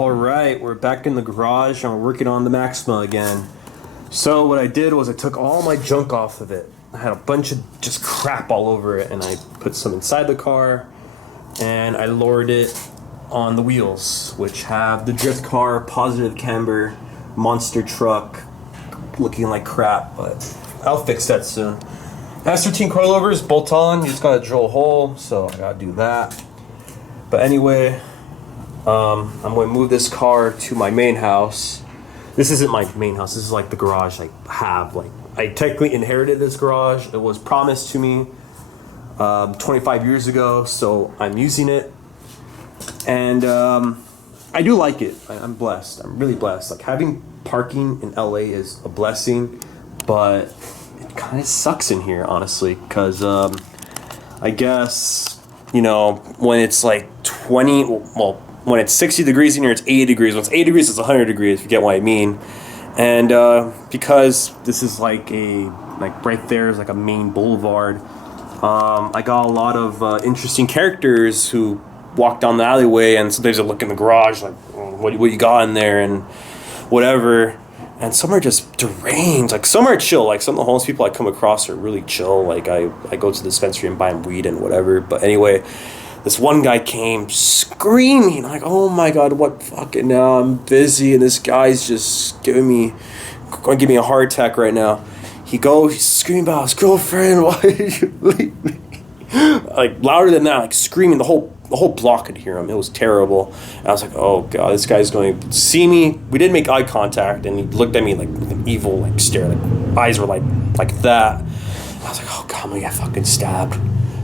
All right, we're back in the garage and we're working on the Maxima again. So what I did was I took all my junk off of it. I had a bunch of just crap all over it, and I put some inside the car and I lowered it on the wheels, which have the drift car, positive camber, monster truck looking like crap, but I'll fix that soon. S13 coilovers, bolt on, you just gotta drill a hole, so I gotta do that. But anyway, I'm going to move this car to my main house. This isn't my main house. This is like the garage I have. Like, I technically inherited this garage. It was promised to me 25 years ago, so I'm using it. And I do like it. I'm blessed. I'm really blessed. Like, having parking in LA is a blessing, but it kind of sucks in here, honestly, because I guess, you know, when it's like 20, well, when it's 60 degrees in here, it's 80 degrees. When it's 80 degrees, it's 100 degrees, if you get what I mean. And because this is like right there is like a main boulevard, I got a lot of interesting characters who walk down the alleyway, and sometimes they look in the garage like, what you got in there and whatever. And some are just deranged. Like, some are chill. Like, some of the homeless people I come across are really chill. Like, I go to the dispensary and buy them weed and whatever. But anyway, this one guy came screaming, like, oh my God, what fucking now? I'm busy, and this guy's just going to give me a heart attack right now. He's screaming about his girlfriend, why did you leave me? Like, louder than that, like, screaming. The whole block could hear him. It was terrible. And I was like, oh God, this guy's going to see me. We didn't make eye contact, and he looked at me like with an evil like stare. Like, eyes were like that. And I was like, oh God, I'm going to get fucking stabbed.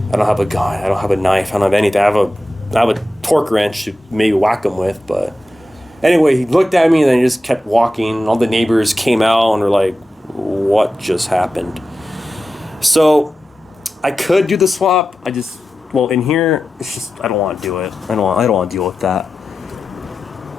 I don't have a gun. I don't have a knife. I don't have anything. I have a torque wrench to maybe whack him with. But anyway, he looked at me and then he just kept walking. All the neighbors came out and were like, what just happened? So I could do the swap. In here, it's just, I don't want to do it. I don't want to deal with that.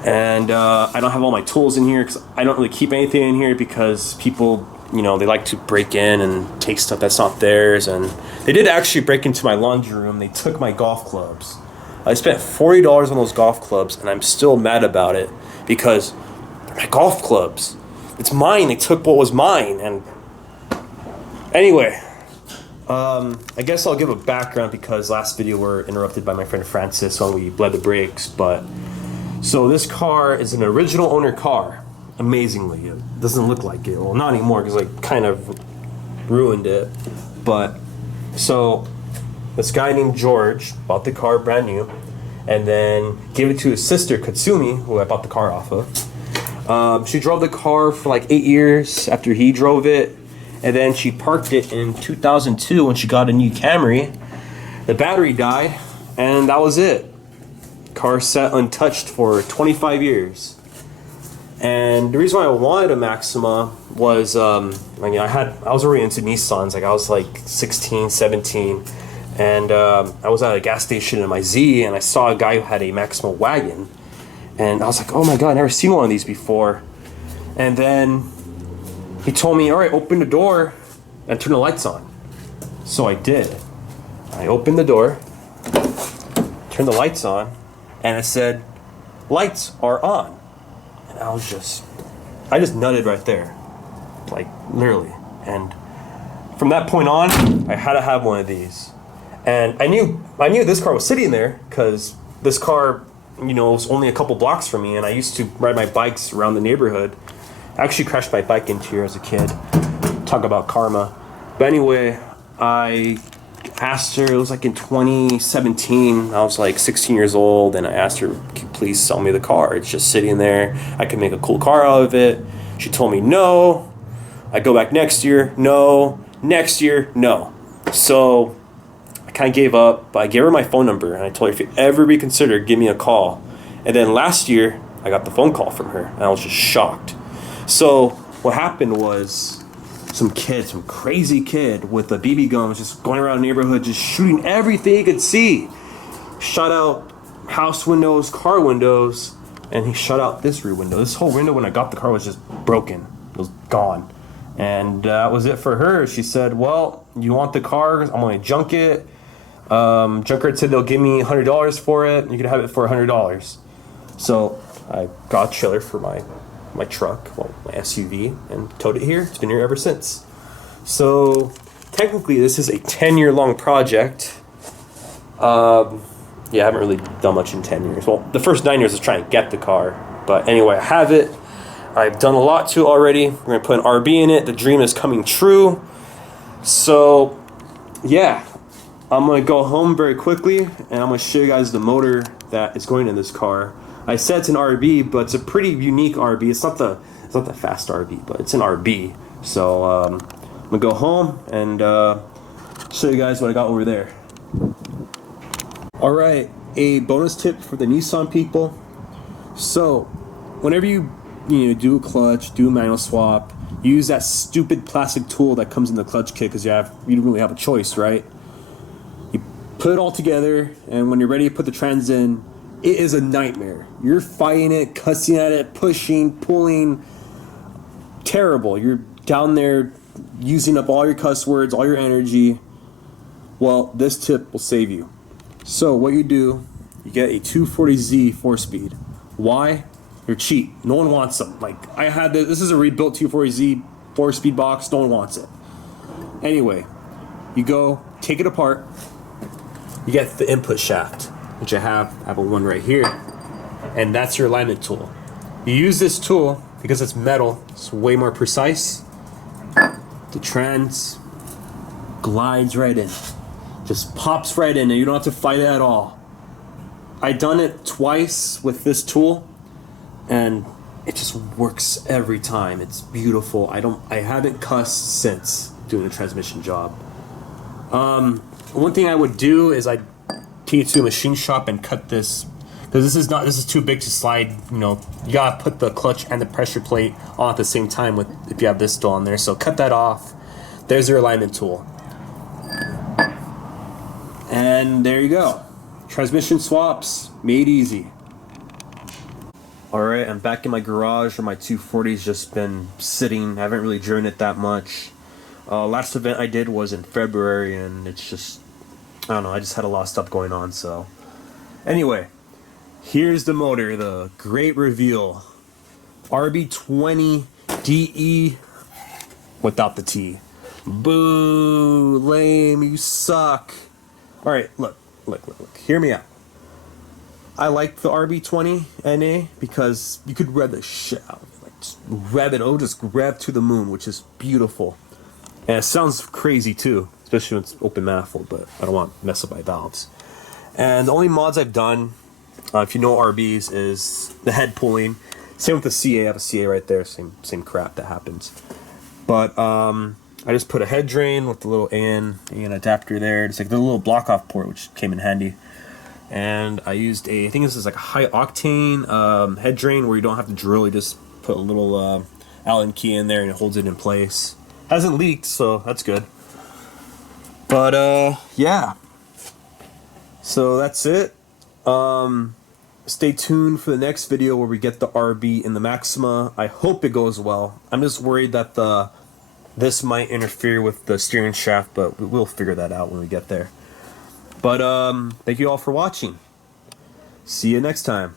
And I don't have all my tools in here because I don't really keep anything in here because people, you know, they like to break in and take stuff that's not theirs. And they did actually break into my laundry room. They took my golf clubs. I spent $40 on those golf clubs, and I'm still mad about it because they're my golf clubs. It's mine. They took what was mine. And anyway, I guess I'll give a background because last video we're interrupted by my friend Francis when we bled the brakes. But so this car is an original owner car. Amazingly, it doesn't look like it. Well, not anymore because I kind of ruined it. But so this guy named George bought the car brand new, and then gave it to his sister Katsumi, who I bought the car off of. She drove the car for like 8 years after he drove it, and then she parked it in 2002 when she got a new Camry. The battery died, and that was it. Car sat untouched for 25 years. And the reason why I wanted a Maxima was, I was already into Nissans. Like, I was like 16, 17, and I was at a gas station in my Z, and I saw a guy who had a Maxima wagon, and I was like, oh my God, I've never seen one of these before. And then he told me, all right, open the door and turn the lights on. So I did. I opened the door, turned the lights on, and it said, lights are on. And I just nutted right there, like literally. And from that point on, I had to have one of these. And I knew this car was sitting there because this car, you know, was only a couple blocks from me, and I used to ride my bikes around the neighborhood. I actually crashed my bike into here as a kid. Talk about karma. But anyway, I asked her, it was like in 2017, I was like 16 years old, and I asked her, can you please sell me the car? It's just sitting there. I can make a cool car out of it. She told me no. I go back next year, no. Next year, no. So I kind of gave up, but I gave her my phone number, and I told her, if you ever reconsider, give me a call. And then last year, I got the phone call from her, and I was just shocked. So what happened was some crazy kid with a BB gun was just going around the neighborhood, just shooting everything he could see. Shot out house windows, car windows, and he shut out this rear window. This whole window when I got the car was just broken. It was gone. And that was it for her. She said, well, you want the car? I'm going to junk it. Junkyard said they'll give me $100 for it. You can have it for $100. So I got a trailer for my truck, well, my SUV, and towed it here. It's been here ever since. So technically this is a 10-year long project. Yeah, I haven't really done much in 10 years. Well, the first 9 years was trying to get the car. But anyway, I have it. I've done a lot to it already. We're going to put an RB in it. The dream is coming true. So, yeah. I'm going to go home very quickly, and I'm going to show you guys the motor that is going in this car. I said it's an RB, but it's a pretty unique RB. It's not the fast RB, but it's an RB. So, I'm going to go home and show you guys what I got over there. Alright, a bonus tip for the Nissan people. So, whenever you do a clutch, do a manual swap, use that stupid plastic tool that comes in the clutch kit because you don't really have a choice, right? You put it all together, and when you're ready to put the trans in, it is a nightmare. You're fighting it, cussing at it, pushing, pulling. Terrible. You're down there using up all your cuss words, all your energy. Well, this tip will save you. So what you do, you get a 240Z 4-speed. Why? They're cheap. No one wants them. Like, I had this is a rebuilt 240Z 4-speed box. No one wants it. Anyway, you go, take it apart. You get the input shaft, which I have a one right here. And that's your alignment tool. You use this tool because it's metal. It's way more precise. The trans glides right in. Just pops right in and you don't have to fight it at all. I done it twice with this tool and it just works every time. It's beautiful. I haven't cussed since doing a transmission job. One thing I would do is I'd take it to a machine shop and cut this, because this is too big to slide. You gotta put the clutch and the pressure plate on at the same time if you have this still on there. So cut that off. There's your alignment tool. And there you go. Transmission swaps made easy. Alright, I'm back in my garage where my 240's just been sitting. I haven't really driven it that much. Last event I did was in February, and it's just, I don't know, I just had a lot of stuff going on. So anyway, here's the motor, the great reveal. RB20DE without the T. Boo, lame, you suck. Alright, look. Hear me out. I like the RB20 NA because you could rev the shit out of it. Like, just rev it, just rev to the moon, which is beautiful. And it sounds crazy too, especially when it's open manifold, but I don't want to mess up my valves. And the only mods I've done, if you know RBs, is the head pulling. Same with the CA, I have a CA right there, same crap that happens. But I just put a head drain with the little AN adapter there. It's like the little block off port, which came in handy. And I used I think this is like a high octane head drain where you don't have to drill. You just put a little Allen key in there and it holds it in place. Hasn't leaked, so that's good. But yeah. So that's it. Stay tuned for the next video where we get the RB in the Maxima. I hope it goes well. I'm just worried that this might interfere with the steering shaft, but we'll figure that out when we get there. But thank you all for watching. See you next time.